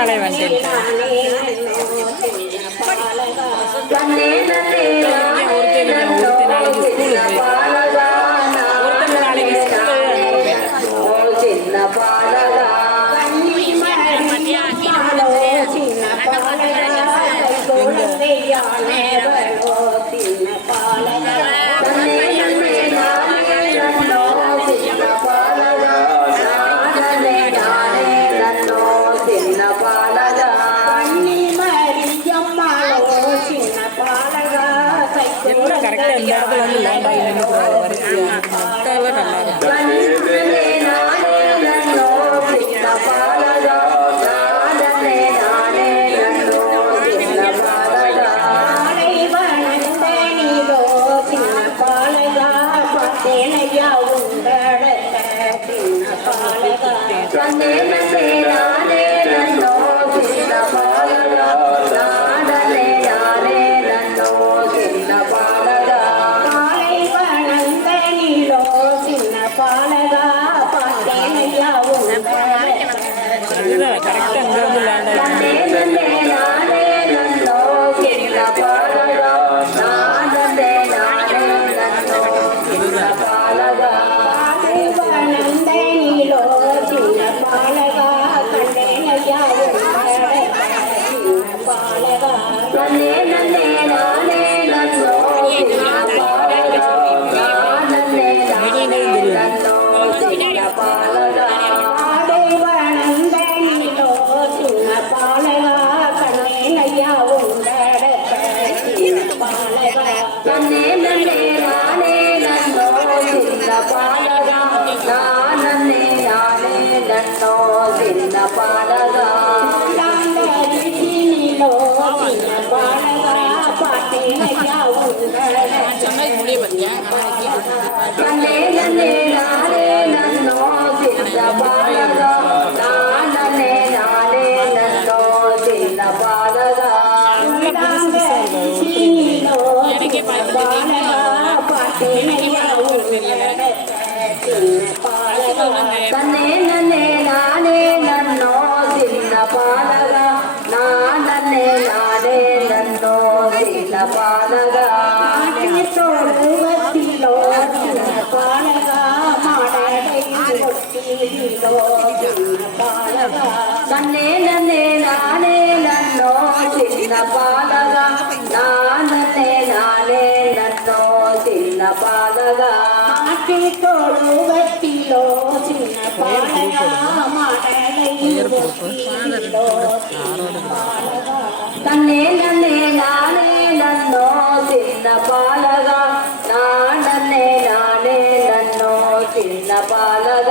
நாளே வந்துட்டேன். ஒருத்தர் நாளைக்கு ஸ்கூலுக்கு ஒருத்தர் நாளைக்கு ஸ்கூலு எல்லாம் கரெக்டாக இந்த இடத்துல வந்து லேண்ட் ஆகி நின்று மக்கள் நல்லா இருக்கும். கரெக்டாக இங்கே வந்து லேண்ட் ஆகி ನನ್ನೇ ನನ್ನೇ ನಾನೇ ನನ್ನೋ ಚಿನ್ನ ಪಾಲಗ ನಾನೇ ನಾನೇ ನನ್ನೋ ಚಿನ್ನ ಪಾಲಗ ಮಾಟಿ ತೊಳುವತ್ತಿಲೋ ಚಿನ್ನ ಪಾಲಗ ಮಾಡಲೋ ನನ್ನೇ ನನ್ನೇ ನಾನೇ ನನ್ನೋ ಚಿನ್ನ ಪಾಲಗ ನಾನೇ ನಾನೇ ನನ್ನೋ ಚಿನ್ನ ಪಾಲಗ